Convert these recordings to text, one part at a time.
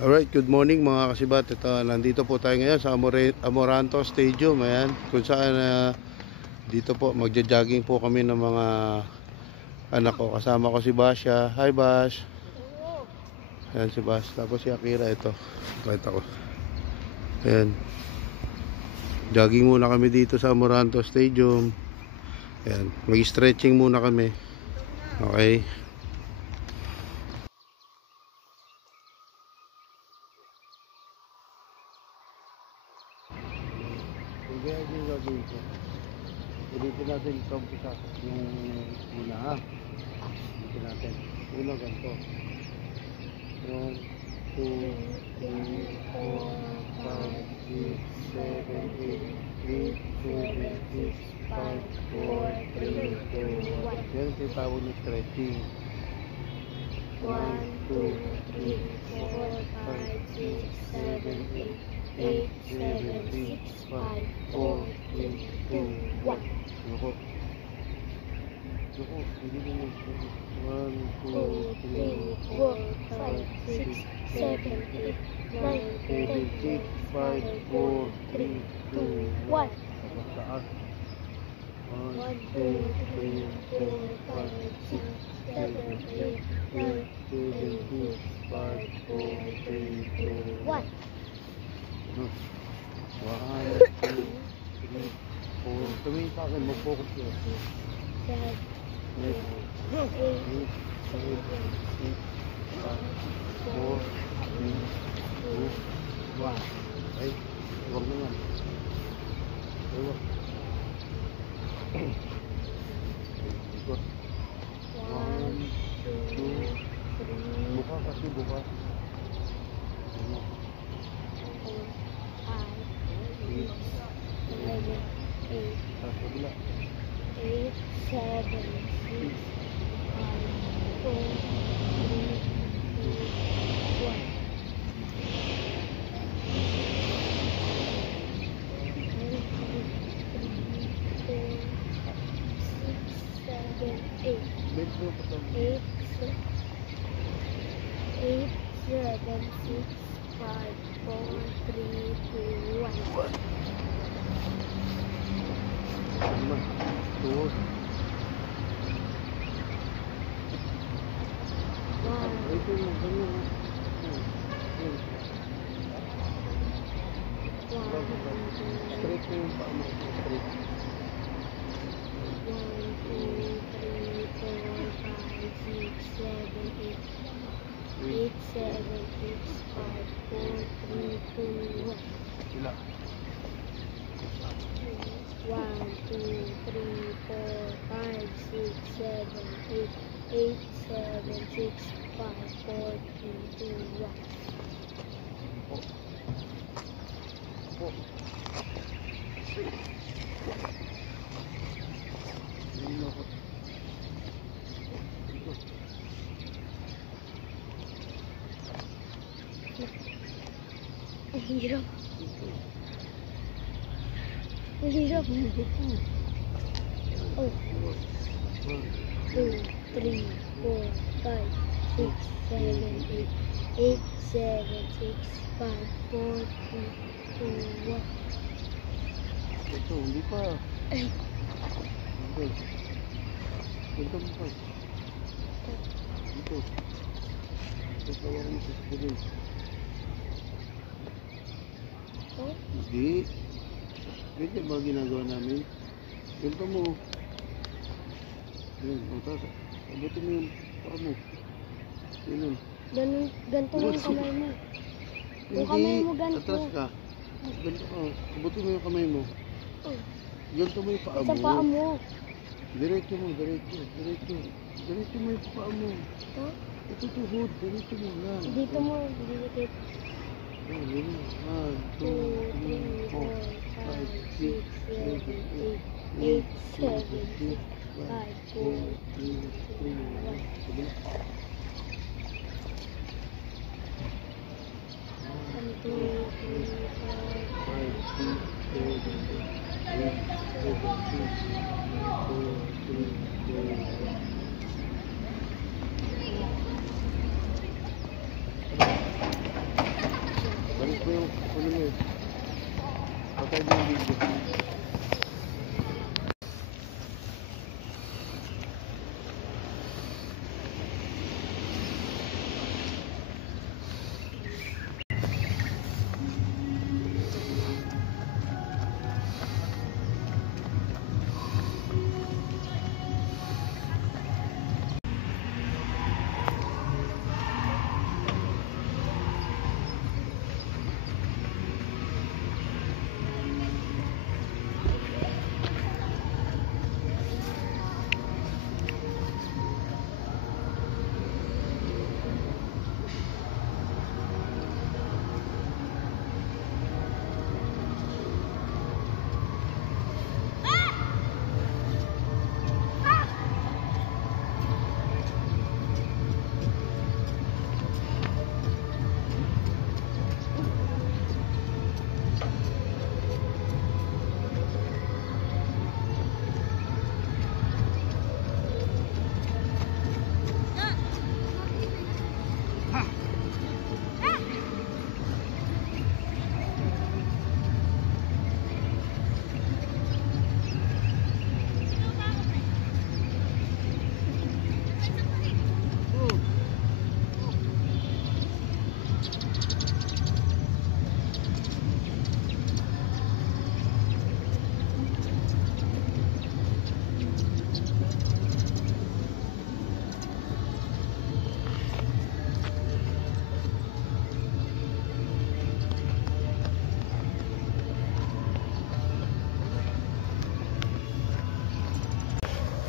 Alright, good morning mga kasibat. Ito, nandito po tayo ngayon sa Amoranto Stadium. Ayan, kung saan dito po magja-jogging po kami ng mga anak ko. Kasama ko si Basha. Hi Bash. Ayan si Bash. Tapos si Akira ito. Kahit ako. Ayan. Jogging muna kami dito sa Amoranto Stadium. Ayan, mag-stretching muna kami. Okay. Kaya yung gagawin ko, ulitin natin ito umpisa yung una ha. Ulitin natin. Una ganito. 1, 2, 3, 4, 5, 6, 7, 8, 8, 7, 6, 5, 4, 3, 2, 1. Yan yung tawag ng stretching. 1, 2, 3, 4, 5, 6, 7, 8, 8, 7, 6, 5, 4, 3, 2, 1. Yuko. Yuko. Hindi mo. 1, 2, 3, 4, 5, 6, 7, 8, 9, 10, 6, 5, 4, 3, 2, 1. Taas. 1, 2, 3, 4, 5, 6, 7, 8, 9, 10, 6, 5, 4, 3, 2, 1. 1, 2, 3, 4. Tumingin sa akin, mag-focus yun. 7, 8, 8, 7, 8, 5, 4, 3, 2, 1. Ay, huwag naman. Ay, huwag. Ikot. 1, 2, 3. Buka kasi, buka. Straight ko yung paa mo. Straight. 1, 2, 3, 4, 5, 6, 7, 8, 7, 6, 5, 4, 3, 2, 1. Sila. 1, 2, 3, 4, 5, 6, 7, 8, 8, 7, 6, 5, 4, 3, 2, 1. Hirap. Hirap. Oh. 1, 2, 3, 4, 5, 6, 7, 8, 8, 7, 6, 5, 4, 3, 2, 1. Ito, hindi pa. Ay. Ito. Ito mo pa. Ito. Ito tawag mo sa screen. Hindi. Ganyan ba ginagawa namin? Ganito mo. Yan. Tapos, abutin mo yung paa mo. Ganun. Ganito mo yung kamay mo. Yung kamay mo ganito. Atras ka. Ganito ka. Abutin mo yung kamay mo. Ganito mo yung paa mo. Sa paa mo. Diretso mo. Diretso. Diretso. Diretso mo yung paa mo. Ito tuhod. Diretso mo lang. Dito mo. Dito. 1, 2, 3, 4, 5, 6, 7, 8, 8, 7, 6, 5, 4, 3, 2, 1.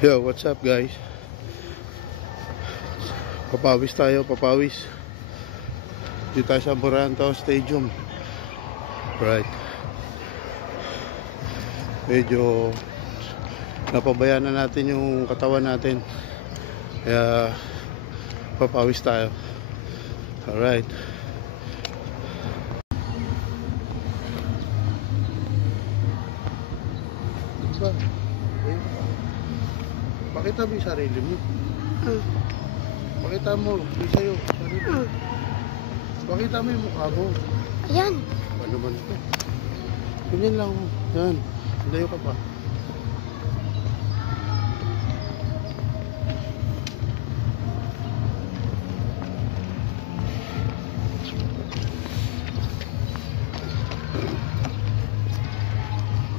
Yo, what's up guys? Papawis tayo, papawis. Dito tayo sa Amoranto Stadium. Right. Medyo napabayaan na natin yung katawan natin. Kaya papawis tayo. Alright. Diba? Pakita mo yung sarili mo. Pakita mo, yung sa'yo, sarili mo. Pakita mo yung mukha mo. Ayan. Ano man ito? Ganyan lang. Yan. Layo ka pa.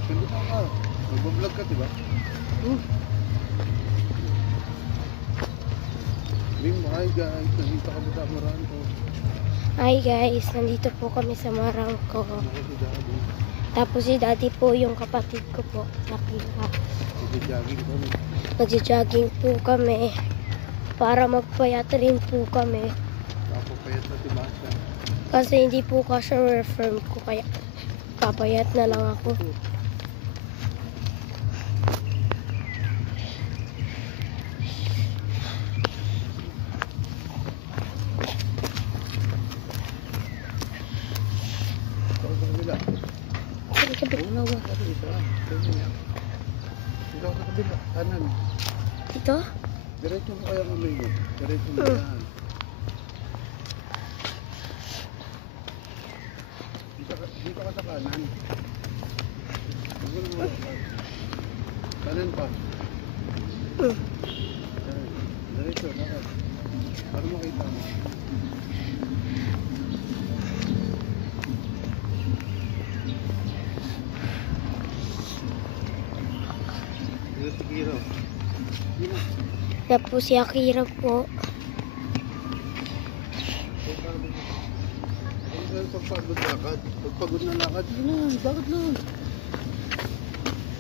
Ganda ka. Mag-vlog ka, diba? Hi guys, nandito kami sa Amoranto. Hi guys, nandito po kami sa Marangko. Tapos si daddy po yung kapatid ko po. Nakita. Nag-jogging kami. Nag-jogging po kami. Para magpayat rin po kami. Papapayat na si Masha. Kasi hindi po kasha reform ko. Kaya papayat na lang ako. Wala ka dito. Dito sa kabila. Kanan. Dito? Diretso mo kaya mamilo. Diretso mo yan. Dito ka sa kanan. Kanan pa. Diretso. Lakad. Para makita mo. Na po si Akira po. Pagpagod lakad. Pagpagod na lakad. Yun, bakit lang?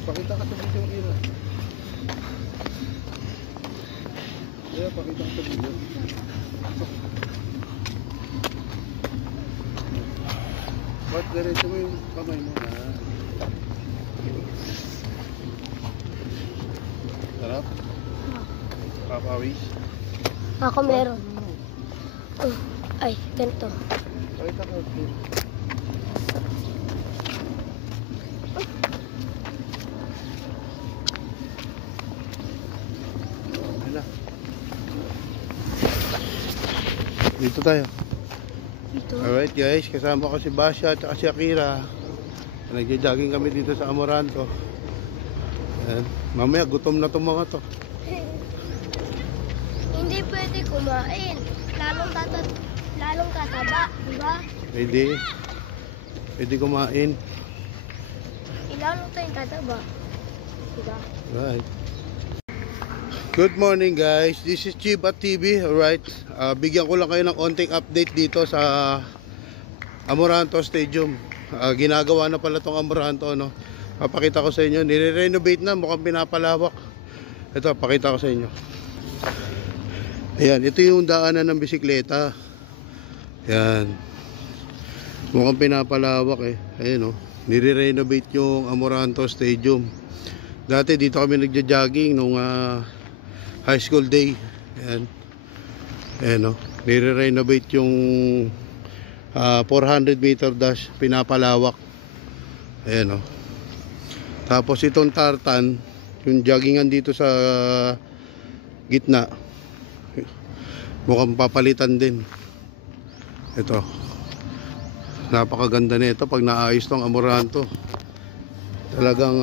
Pakita ka sa video Ira. Kaya pakita ka sa video. Ba't diretso mo yung kamay mo na? Sarap? Papawis? Ako meron. Ay, ganito. Pakita ka. Hala. Dito tayo. Dito. Alright guys, kasama ko si Basha at si Akira. Nagja-jogging kami dito sa Amoranto. Ayan. Mamaya gutom na itong mga to. Hindi pwede kumain. Lalong tataba, di ba? Pwede. Pwede kumain. Lalong tayong tataba. Di ba? Right. Good morning guys. This is Chiba TV. Alright. Bigyan ko lang kayo ng onting update dito sa Amoranto Stadium. Ginagawa na pala itong Amoranto, no? Papakita ko sa inyo. Nire-renovate na. Mukhang pinapalawak. Ito, pakita ko sa inyo. Ayan. Ito yung daanan ng bisikleta. Ayan. Mukhang pinapalawak eh. Ayan, no? Nire-renovate yung Amoranto Stadium. Dati dito kami nagja-jogging nung high school day. Ayan. Ayan, no? Nire-renovate yung 400 meter dash. Pinapalawak. Ayan, no? Tapos itong tartan, yung joggingan dito sa gitna, mukhang papalitan din. Ito. Napakaganda nito pag naayos tong Amoranto. Talagang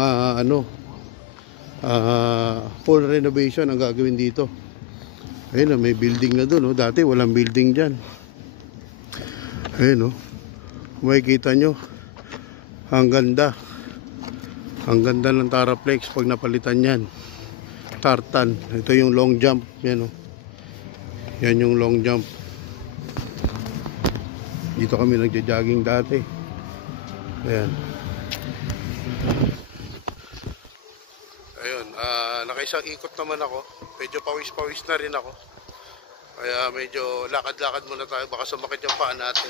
full renovation ang gagawin dito. Ayun, may building na doon, dati walang building diyan. Ayun, makikita nyo. Ang ganda. Ang ganda ng Taraplex pag napalitan yan. Tartan. Ito yung long jump. Yan, yan yung long jump. Dito kami nagja-jogging dati. Ayan. Ayun. Nakaisang ikot naman ako. Medyo pawis-pawis na rin ako. Kaya medyo lakad-lakad muna tayo. Baka sumakit yung paa natin.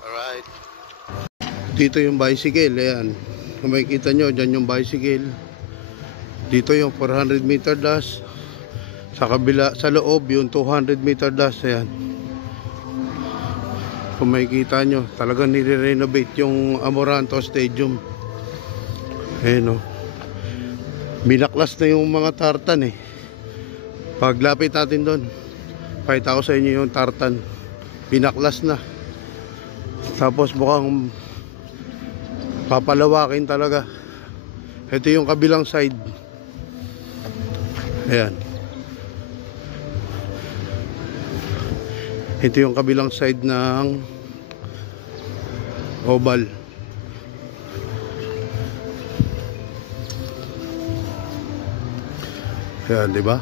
Alright. Dito yung bicycle. Ayan. Kung makikita nyo, dyan yung bicycle. Dito yung 400 meter dash. Sa kabila, sa loob, yung 200 meter dash. Ayan. Kung makikita nyo, talagang nire-renovate yung Amoranto Stadium. Ayan o. Binaklas na yung mga tartan eh. Paglapit natin doon, pakita ko sa inyo yung tartan. Binaklas na. Tapos mukhang papalawakin talaga. Ito yung kabilang side. Ayan. Ito yung kabilang side ng oval. Ayan, di ba?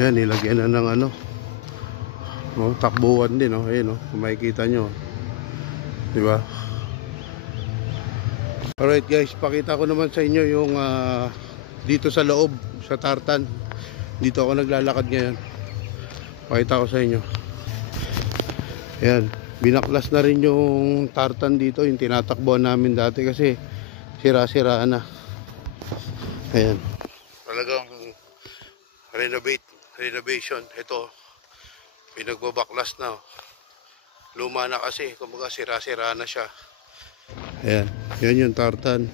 Ayan, nilagyan na ng ano. Oh, takbuhan din, oh. Ayan, oh. Kung makikita nyo. Di ba? Alright guys, pakita ko naman sa inyo yung dito sa loob, sa tartan. Dito ako naglalakad ngayon. Pakita ko sa inyo. Ayan, binaklas na rin yung tartan dito, yung tinatakbuhan namin dati kasi sira-siraan na. Ayan. Talagang renovation. Ito, pinagbabaklas na. Luma na kasi, kumbaga sira-sira na siya. Ayan, yan yung tartan.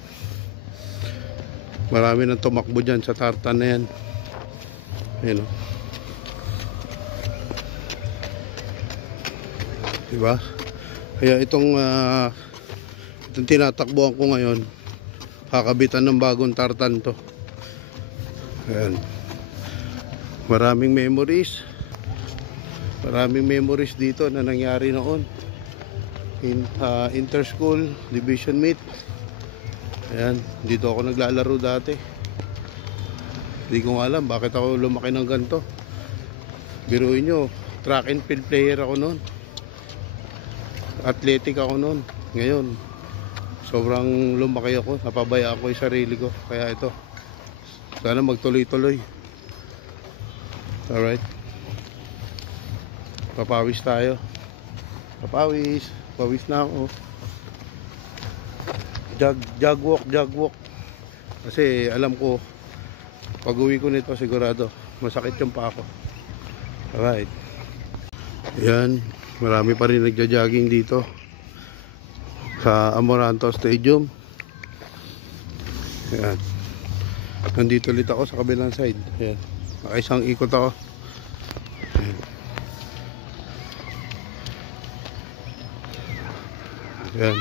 Marami nang tumakbo dyan sa tartan na yan. Ayan o. Diba? Kaya itong tinatakbuhan ko ngayon, kakabitan ng bagong tartan to. Ayan. Maraming memories. Maraming memories dito na nangyari noon. Inter-school division meet. Ayan, dito ako naglalaro dati. Hindi ko alam bakit ako lumaki ng ganito. Biruin nyo, track and field player ako noon. Athletic ako noon. Ngayon, sobrang lumaki ako. Napabaya ako yung sarili ko. Kaya ito, sana magtuloy-tuloy. Alright. Papawis tayo. Papawis. Pawis na ako. Jog walk. Kasi alam ko, pag uwi ko nito sigurado masakit yung paa ko. Alright. Yan. Marami pa rin nagja-jogging dito sa Amoranto Stadium. Yan. Nandito ulit ako sa kabilang side. Yan. Nakaisang ikot ako. Yan.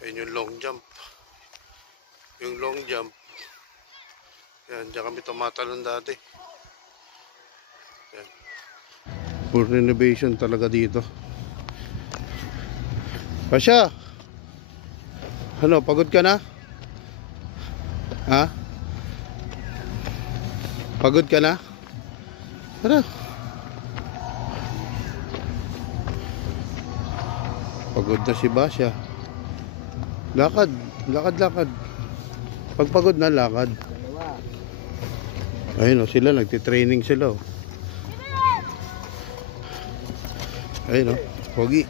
Yan yung long jump. Yung long jump. Yan, dyan kami tumatalon dati. Yan. Full renovation talaga dito. Pasya! Ano, pagod ka na? Ha? Pagod ka na? Tara. Pagod na si Basya. Lakad. Pag pagod na, lakad. Ayun o, sila. Nagtitraining sila o. Ayun o, pogi.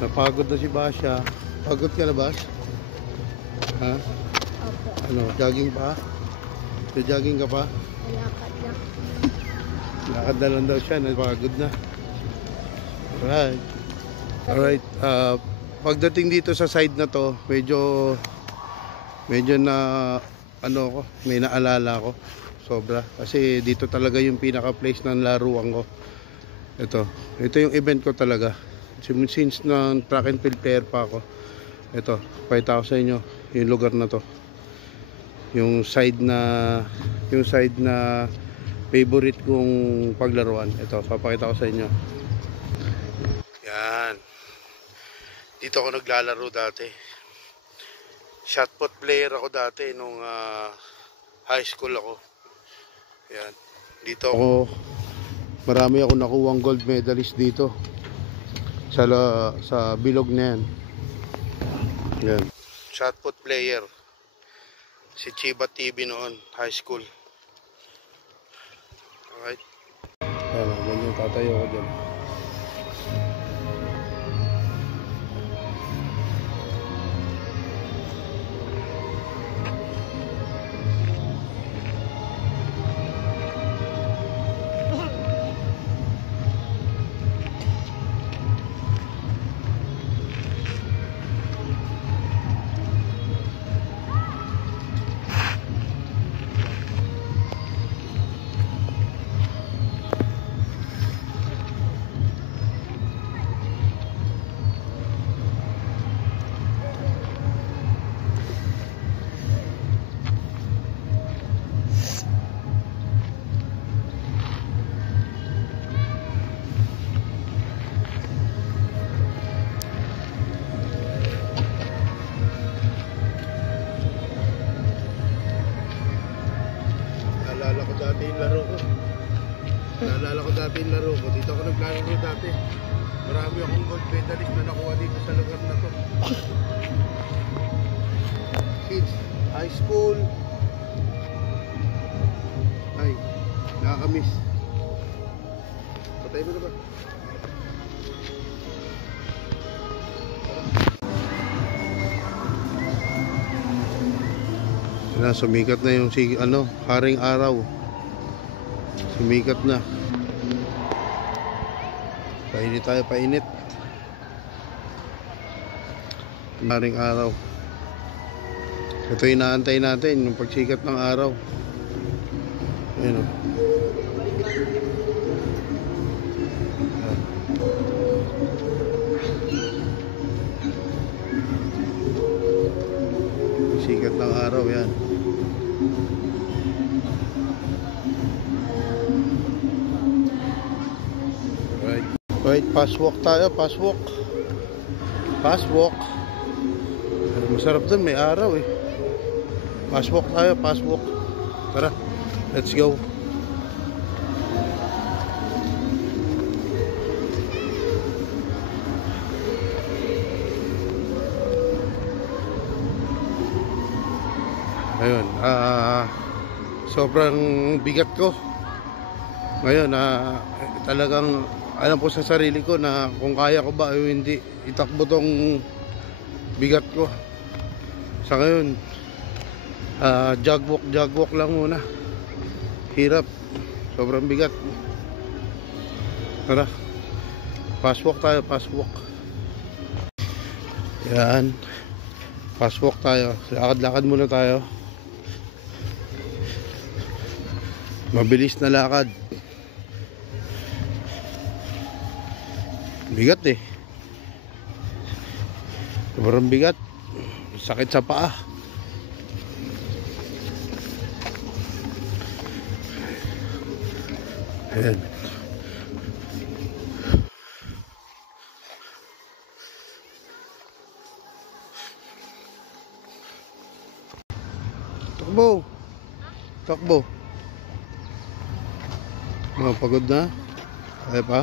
Napagod na si Basya. Pagod ka na, Bas? Ha? Opo. Ano, jogging pa? Jogging ka pa? Lakad lang. Lakad na lang daw siya, napagod na. Alright. Alright. Pagdating dito sa side na to, medyo na ano ko, may naalala ko. Sobra. Kasi dito talaga yung pinaka place ng laruan ko. Ito yung event ko talaga. Since na track and field player pa ako. Ito, pakita ko sa inyo yung lugar na to. Yung side na favorite kong paglaruan. Ito, papakita ko sa inyo. Yan. Dito ako naglalaro dati. Shot put player ako dati nung high school ako. Yan. Dito ako, marami ako nakuwang gold medalist dito. Sa bilog na yan. Yan. Shot put player. Si Chiba TV noon, high school. Alright. Yan, ganyan tatayo ko dyan. Naalala ko dati yung laro ko. Dito ako naglalaro dati. Marami akong gold medalist na nakuha dito sa lugar na to. Kids, high school. Ay, nakakamiss. Patay mo na ba? Sumikat na yung haring araw. Sumikat na. Painit tayo, painit. Haring araw. Ito yung inaantay natin, yung pagsikat ng araw. Ayun o. Sikat ng araw yan. Right, pass walk tayo, pass walk. Pass walk. Masarap dun, may araw eh. Pass walk tayo, pass walk. Tara, let's go. Ayun, sobrang bigat ko. Ngayon, talagang alam ko sa sarili ko na kung kaya ko ba o hindi itakbo tong bigat ko. Sa ngayon, jog walk lang muna. Hirap, sobrang bigat. Tara, pass walk tayo, pass walk. Yan, pass walk tayo. Lakad-lakad muna tayo. Mabilis na lakad. Bigat eh. Sobrang bigat. Sakit sa paa. Ayan. Takbo. Takbo. Pagod na. Kaya pa.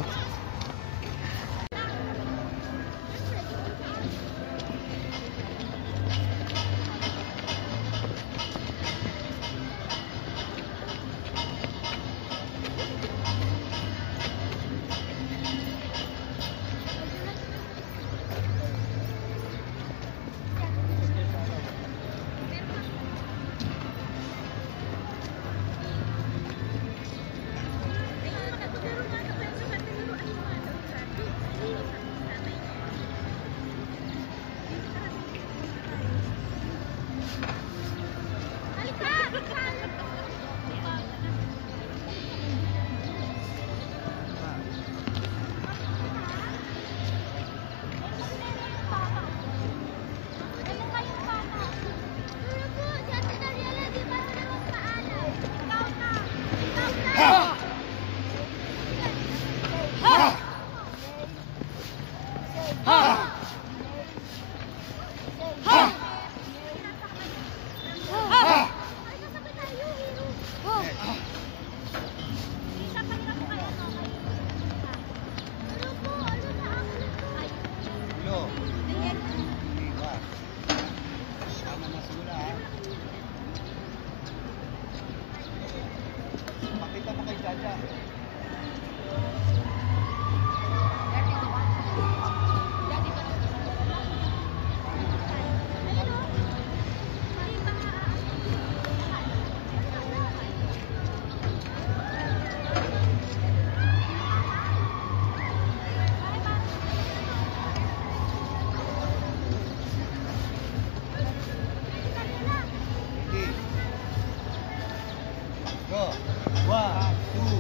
1, 2,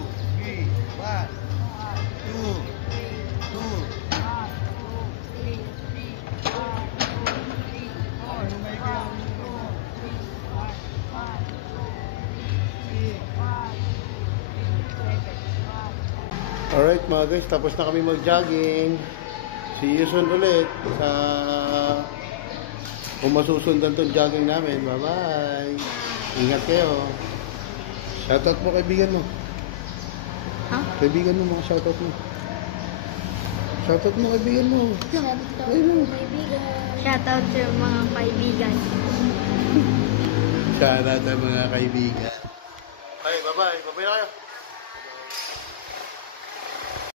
3, 1, 2, 2. Alright mga guys, tapos na kami mag-jogging. See you soon ulit sa kung masusundan tong jogging namin. Bye-bye. Ingat kayo. Shoutout mo kaibigan mo. Ha? Kaibigan mo, mga shoutout mo. Shoutout mo kaibigan mo. Ayun. Shoutout sa mga kaibigan. Shoutout sa mga kaibigan. Ay, bye-bye. Bye-bye na kayo.